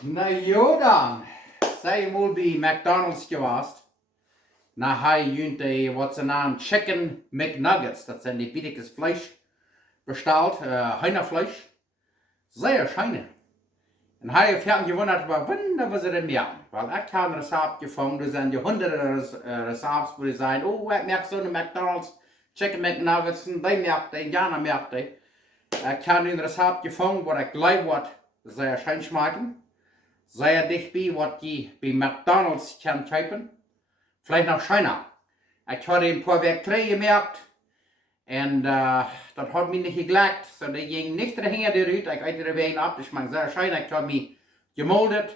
Na ja dan, sei mal bij McDonald's geweest. Na hij junt die, wat ze naam Chicken McNuggets. Dat zijn die billiges Fleisch bestellt, Hühnerfleisch. Sehr schöne. Und hij heeft hem gewundert, wanneer we ze denn merken. Weil ich habe ein Rezept gefunden, da sind ja hunderte Rezepts, wo die sagen, oh, ich merke so eine McDonald's Chicken McNuggets, und die merkt die, Jana merkt die. Ich habe ein Rezept gefunden, wo ich glaube, was sehr schön schmecken. Sehr dicht bei, was die bei McDonald's kann kaufen. Vielleicht noch schöner. Ich habe ein paar Weg 3 gemerkt. Und das hat mich nicht geglaubt. So, die ging nicht dahin, die Rüte. Ich hatte den Weg ab. Das schmeckt sehr schön. Ich habe mich gemoldet.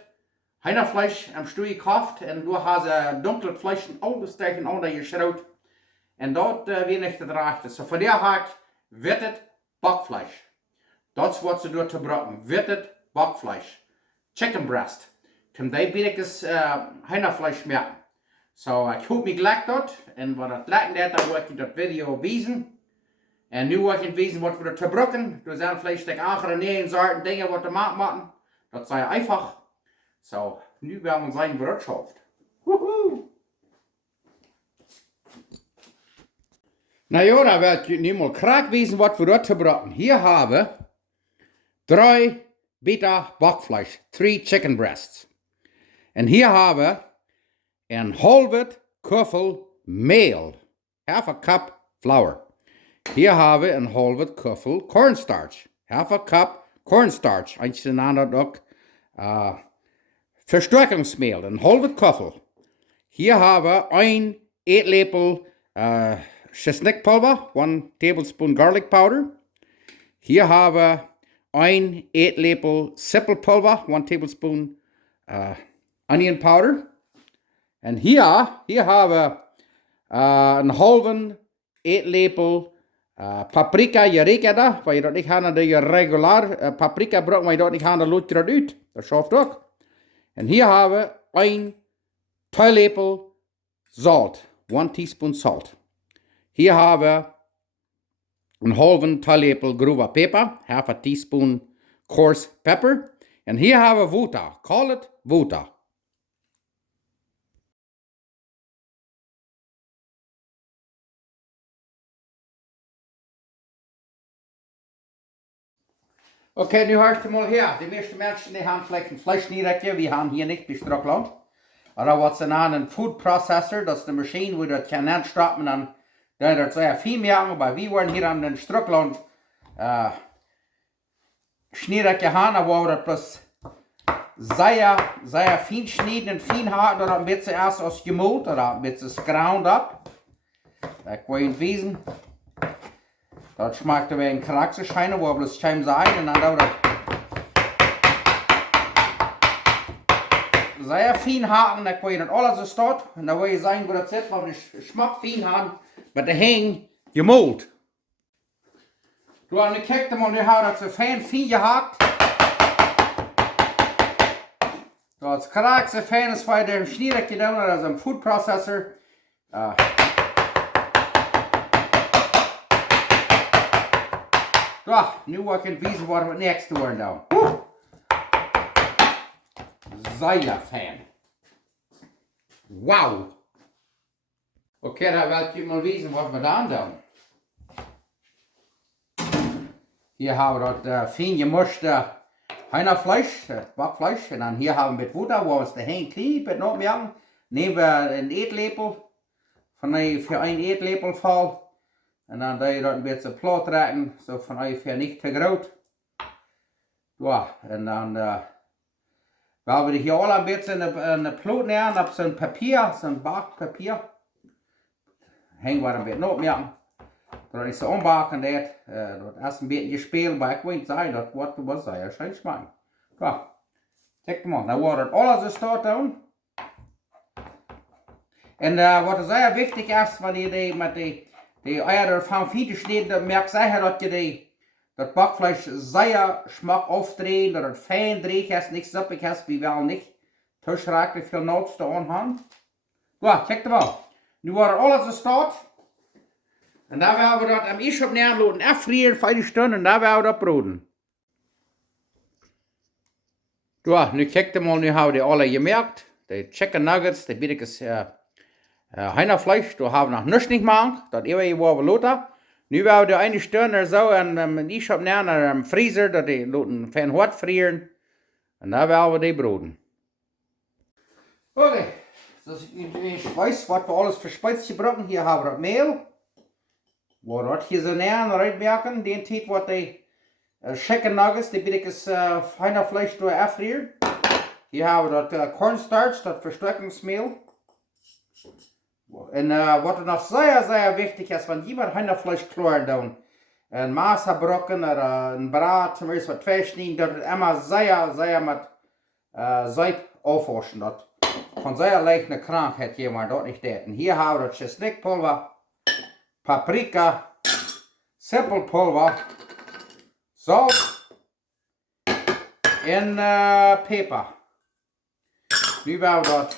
Hühnerfleisch am Stuhl gekauft. Und du hast dunkles Fleisch und alles durcheinander geschraut. Und dort wird nicht gedracht. So, von der Art wird es Backfleisch. Das wird sie dort zu braten. Wird es Backfleisch. Chicken breast. Kann die billiges Hühnerfleisch merken. So, ich habe mich gelegt dort. Und was das lecken hat, dann wollte ich das Video wiesen. En nu wil ik weten wat we er te brokken. Er zijn vielleicht de andere negen soorten dingen wat we maken. Dat sei einfach. So, nu werden we zijn Wirtschaft. Woehoe! Nou ja, dan wil ik nu mal kraak weten wat we er te brokken. Hier hebben we 3 Beta Backfleisch, 3 chicken breasts. En hier hebben we een halve kuffel meel, half a cup flour. Hier haben wir een halve kuffel cornstarch. Half a cup cornstarch. Eentje nadat ook Verstärkungsmehl. Een halve kuffel. Hier haben wir 1 eetlepel Chesnickpulver. 1 tablespoon garlic powder. Hier haben wir 1 eetlepel Sippelpulver. 1 tablespoon onion powder. En hier haben wir een halve eetlepel paprika, Eureka da, weil je dat niet gaan, de regular paprika braucht, maar je dat niet gaan, dan loopt je dat uit. Dat schafft ook. En hier hebben we 1 theelepel zout, 1 teaspoon salt. Hier hebben we een halve theelepel grove peper, half a teaspoon coarse pepper. En hier hebben we water, call it water. Okay, nu hörst du mal her. Die meisten Menschen, die haben vielleicht ein Fleischniederke, wir haben hier nicht bei Struckland. Oder was sie nennen, ein Food Processor, das ist eine Maschine, wo das kann anstoppen, dann das sehr viel mehr, aber wir wollen hier an den Struckland Schniederke haben, wo wir das sehr fein schneiden und fein haben, oder ein bisschen erst ausgemalt, oder ein bisschen ground up. Da kann ich wissen. Dat schmeckt er een karakterscheine, wo bloß schein sein und dann dauert sehr fein haken, da kann ich das alles so start und da will ich sagen, wo das ist, weil ich schmack fein haben, mit der Hängen gemalt. Du hast eine Kette und ich habe das so fein gehakt. Das Charakter fein ist bei dem Schniereck gedacht, also im Food Processor. Ja, nu wil ik wissen, wat we next doen dan. Zeilerfan. Wow. Okay, dan wil ik mal wissen, wat we dan doen. Hier haben wir das fein gemischte Hühnerfleisch, Backfleisch. Und dann hier haben wir mit Butter, wo wir es dahin kriegen, mit noch mehr. Nehmen wir einen Eetlepel, für einen Eetlepel voll. En dan doe je dat een beetje plat trekken, zo van ongeveer niet te groot. Ja, en dan gaan we hier al een beetje in de ploot neer, op zo'n papier, zo'n bakpapier. Hängen we een beetje op meer. Dat is zo ombakken, dat is een beetje gespeeld, maar ik weet niet dat wat du was, ja, schijn smaken. Ja, kijk maar, dan wordt het alles gestart doen. En wat zeer wichtig is, wanneer je met die Eier van Fiete steht, dann merkst du, dass du das Backfleisch sehr schmack aufdrehen, dass es fein dreht, hast nicht suppig hast, wie wir nicht schrecklich viel Notes da haben. Ja, check mal. Nu war alles gestart. Und da werden wir das am Ischop neerladen, erfrieren, 5 Stunden, und da werden wir das broden. Ja, nu kijkt mal, nu haben die alle gemerkt. Die Chicken Nuggets, die billiges Heinerfleisch, da haben noch nichts nicht gemacht. Das ewige war Lothar. Nu werden die eine Stunde so und ich hab näher im Freezer, dass die Loten fein hart frieren. Und dann werden wir die broden. Okay, dass ich weiß, was wir alles für Speise brauchen. Hier haben wir das Mehl. Wo das hier so näher reinmerken, den Tiet, was die Chicken Nuggets, die billiges Heinerfleisch durchfrieren. Hier haben wir das Cornstarch, das Verstärkungsmehl. Und was noch sehr, sehr wichtig ist, wenn jemand Hühnerfleisch klar tun, ein Maßbrocken oder ein Brat, zum Beispiel was verschneiden, das ist immer sehr, sehr mit Seip aufwaschen. Das kann sehr leicht eine Krankheit geben, wenn das nicht tät. Und hier haben wir das Chesnickpulver, Paprika, Zippelpulver, Salz und Pfeffer. Nu werden wir das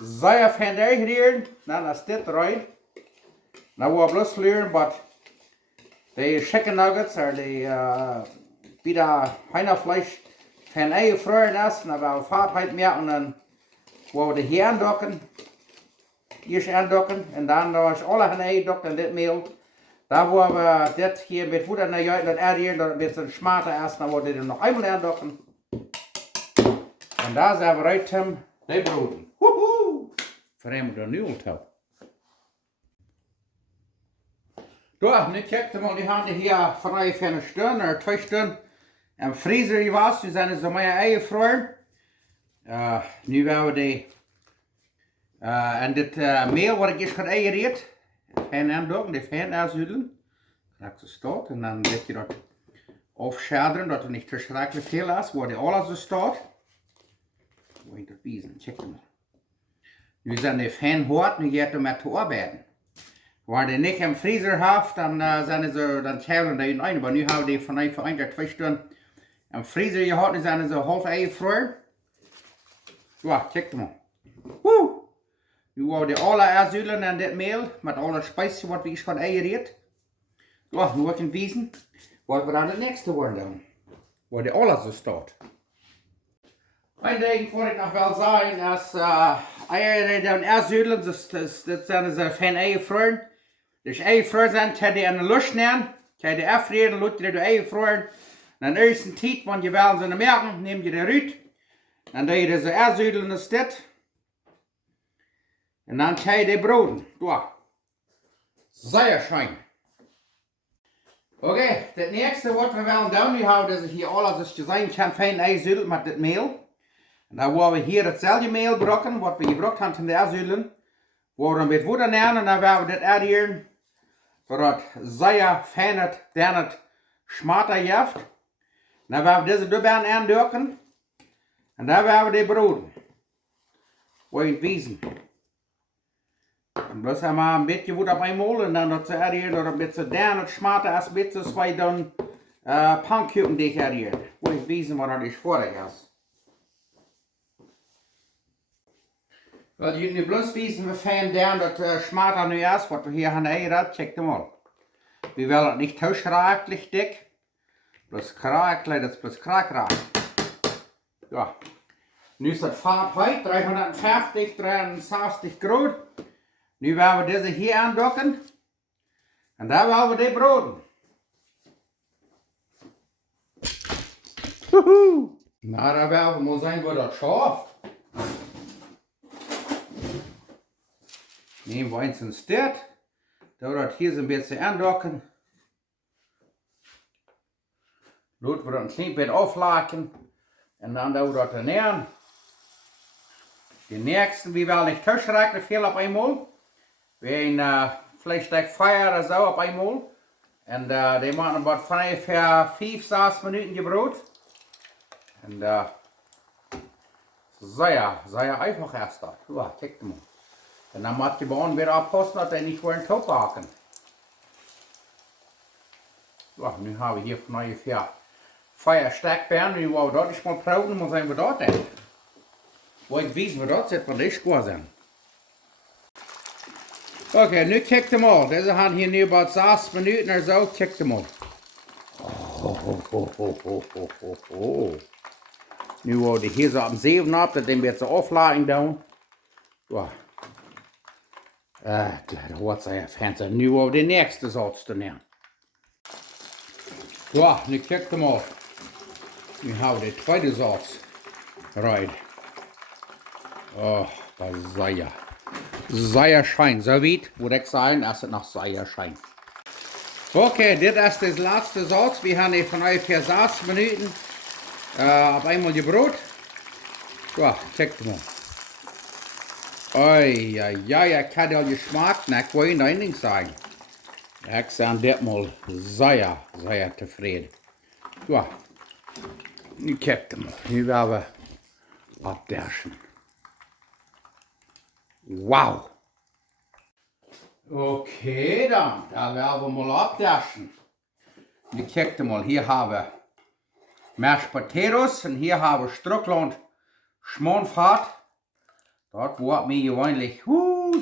sehr fein durchrühren, dann ist das rein. Dann wollen wir bloß lernen, was die Chicken Nuggets oder die wieder Hühnerfleisch fein eingefroren ist. Dann werden wir Farbheit merken, dann wollen wir die hier andocken. Hier andocken und dann ist alle eingedockt in das Mehl. Da wollen wir das hier mit Futter erdieren, dass es ein schmatter ist, dann wollen wir das noch einmal andocken. Und da sind wir recht zum die broden. Vreemd dan nu onthouden. Doch, nu kijkt mal, die haben hier van een Stunde oder 2 Stunden im Freezer gewas. Die zijn zo maar eingefroren. Nu werden wir die en dit meel wat ik eerst ga eigereerd. Fijn aandoen, die fijn uitzuddelen. Krijg ze staat en dan let je dat aufschaderen, dat er niet te schrikkelijk veel is, waar die alles zo staat. Wo ich das wiesen, check mal. Nu zijn die fijn hard, nu gaat er met te arbeiten. Waar die nicht im Freezer haft, dann sind sie, dann schälen die ein, aber nu haben die von 1 oder 2 Stunden im Freezer gehabt, nu sind sie halb eingefroren. Ja, check mal. Nu werden die alle auszuddelen in das Mehl, mit alle Speisen, was ich schon eingeriert. Ja, nu kann ich wiesen, was wir dann das nächste wollen dann. Wo die alles so steht. Ein Ding wollte ich noch wel sagen, dass Eier dann auszuddelen, das sind so fein eingefroren. Dus eingefroren sind, kann die in der Luft nehmen, kann die abfrieren, lassen die eingefroren. Dann erst ein Tiet, wenn die wollen sie merken, nehmen die den Rüt. Dann die das auszuddelen, ist das. Und dann kann die broden. Ja. Sehr schön. Okay, das nächste, was wir wollen tun, wir haben das hier alles, das gesehen kann, fein auszuddelen mit dem Mehl. Und dann wollen wir hier dasselbe Mehl brocken, was wir gebrockt haben zum Auszuddelen. Wo wir mit Wasser nehmen und dann werden wir das addieren. Zodat sehr fein dann schmatter jaft. Dann werden wir diese Dubben andocken. Und dann werden wir die broden. Und wiesen. Und bloß einmal ein bisschen Wasser auf einmal und dann das addieren. Oder ein bisschen dann schmatter als ein bisschen zwei dann Pannkuchen die ich addieren. Und wiesen, was das vorig ist. Weil je nu bloß wissen, wir fein down dat schmatter nu is, wat we hier gaan eten, check hem mal. Wir wollen het niet te schrakelig dick. Bloß krakelig, dat is bloß krakrak. Ja. Nu is het Fahrenheit 350, 63 Grad. Nu werden wir diese hier andocken. Und da werden wir die broden. Na, da werden wir mal sehen, wo das schafft. Nehmen wir eins ins Stert. Da wird hier so ein bisschen andocken. Lassen wir ein klein bisschen auflaken. Und dann da wird das nähern. Die nächsten, wir wollen nicht zu schrecklich viel auf einmal. Wir vielleicht Feuer oder so auf einmal. Und die machen about 5, 6 Minuten gebrot. Und sehr, sehr einfach erst das. Ja, check mal. Und dann muss die Bahn wieder abpassen, dass er nicht vor den Topf haken. Ja, nun haben wir hier von ungefähr Feuersteckbären. Und wollen wir dort nicht mal proben, muss wir dort denn. Wollen wissen, wir dort sind, was nicht gut sind. Okay, nu kijk mal. Deze haben hier nu about 6 Minuten oder so. Kijk mal. Nu wordt die hier zo op 7 op, dat ding weer zo afladen doen. Ja. Dat hoort ze ja fancy. Nu wordt de nächste Salz te nemen. Ja, nu kijk je maar. Nu hebben we de tweede Salz. Right. Oh, das ist sehr. Sehr schön. So weit würde ich sagen, dass es noch sehr schön. Okay, das ist das letzte Salz. Wir haben hier von ungefähr 6 Minuten auf einmal gebrot. Ja, checkt mal. Oi, ich kann ja Geschmack, ich will Ihnen ein Ding sagen. Ich bin das mal sehr, sehr zufrieden. Ja, nu checkt mal. Nu werden wir abdärschen. Wow. Okay, dann werden wir mal abdärschen. Nu checkt mal, hier haben wir Mashed Potatoes und hier haben wir Struckland Schmonfahrt. Dort wordt mij gewöhnlich,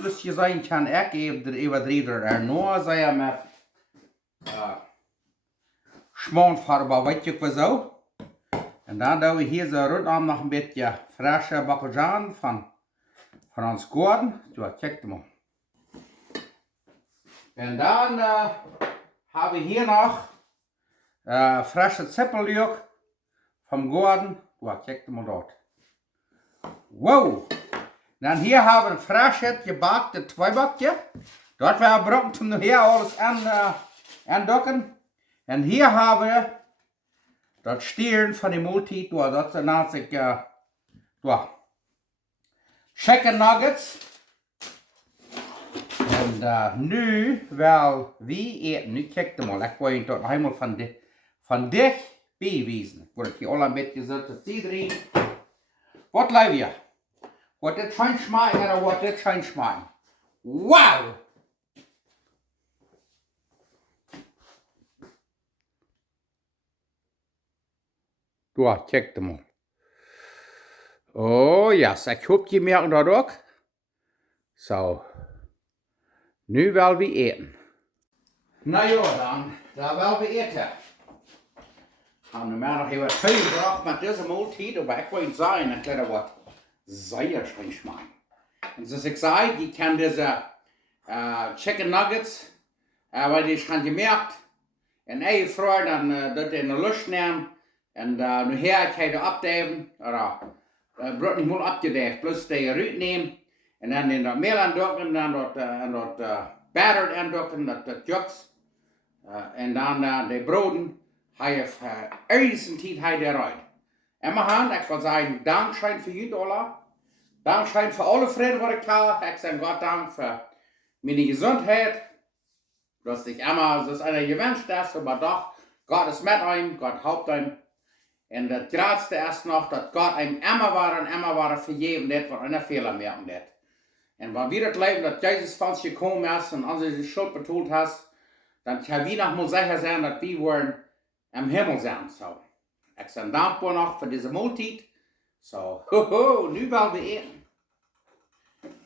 dus je zijn kan ik even er nur zijn met Schmonfarbe, weet je wel zo. En dan doen we hier zo rondom nog een beetje frische bakkeljan van ons garten. Zo, kijk maar. En dan hebben we hier nog frische zippeljuk vom garten. Zo, kijk maar dort. Wow! Dan hier hebben we een frische gebakken tweebakje. Dort werden brokken zum hier alles aandokken. En hier hebben we dat stieren van de multi. Dat nennt sich chicken nuggets. En nu wel wie eten. Nu kijk je maar. Ik wil je dat helemaal van dichtbij wijzen. Wordt hier al een beetje zo te zien. Wat lijf je? Wat dit schijn smaken en wat dit schijn smaken. Wow! Ja, kijk maar. Oh ja, ik hoop je merkt dat ook. Zo. Nu wel we eten. Nou ja, dan wel we eten. Gaan we maar nog even gebracht met deze maaltijd, maar ik wil niet zeggen, ik laat wat sehr schön schmecken. Und so ich sage, ich kann diese Chicken Nuggets, weil ich habe gemerkt, en eigen vrouw dan dat in de lust nemen en nu heerlijkheid abdeven, oder brood niet moet abgedeven, plus die eruit nemen en dan in dat meel aandokken, dan dat batter aandokken, dat juks en dan de broden, hij heeft ergens een tijd hij eruit. En mijn hand, ik wil zeggen, dankzij voor jullie alle. Dankzij voor alle vrienden wat ik heb. Ik zeg Gott dank voor mijn gezondheid. Dat ik immer, dat is einer gewünscht ist, aber doch, Gott ist mit einem, Gott helpt einem. Und das Größte ist noch, dass Gott einem immer war vergeben hat, was einer Fehler merken hat. Und wenn wir das Leben, dass Jesus von uns gekommen ist und uns die Schuld betont hat, dann können wir noch mal sicher sein, dass wir wollen im Himmel sein. So. Ich bin dankbar noch für diese Mahlzeit. So, nu wollen wir eten.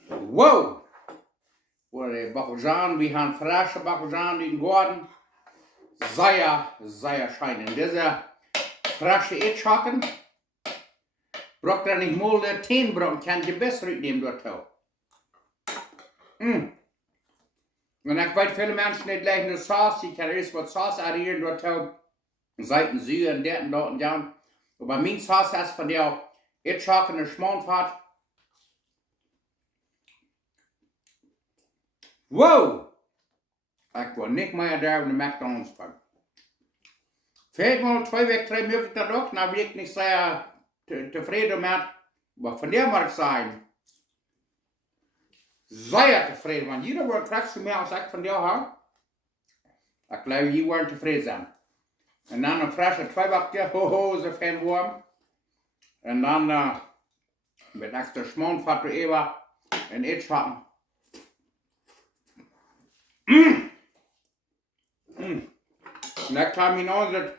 Wow! Voor de bakkeljan, we gaan frische bakkeljan in den Garten. Sehr, sehr schön. Und diese frische Eetschakken, braucht er nicht mal der Teenbrocken, kann je besser nehmen dort auch. Und ich weiß, viele Menschen nicht gleich eine Sauce, ich kann erst was Sauce arrieren dort auch. Seiten Süd und dort und dort und ja. Aber mein Sauce ist von der Eetschakken und Schmonfahrt. Wow! Ik wil niet meer daar in de McDonald's van. Vielleicht mal 2 Wochen, 3 möglich das auch, dann bin ich nicht sehr zufrieden mit. Aber von der muss ich sagen, sehr zufrieden. Wenn jeder wird kriegst du mehr als ich von dir habe, ich glaube, die werden zufrieden sein. Und dann ein frischer Zweibackje, hoho, so fein warm. Und dann mit extra Schmonfahrt über in Eetschatten. Und dann kam ich noch, dass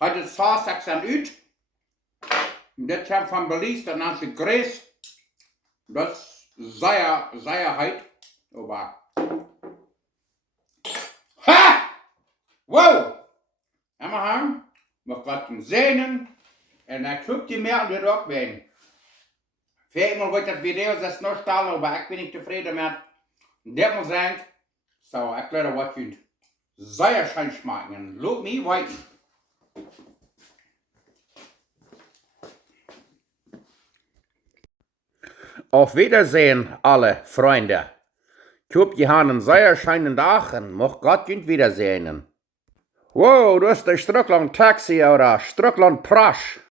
heute Sauce ich dann ut. Und das kam von Belize, dann hast du Gräs. Das ist sehr, sehr heiß. Aber. Ha! Wow! Einmal haben wir was zum Sehnen. En dan klopt je meer weer ook weer. Vijfmal wordt dat video zes nog staan, maar ik ben niet tevreden met. Dat moet zijn. So, ik laat wat je sehr schön schmecken. Loop me weten. Auf Wiedersehen, alle Freunde. Ich hoffe, ihr habt einen sehr schönen Tag und macht Gott wiedersehen. Wow, du hast ein Struckland Taxi oder Struckland Prasch.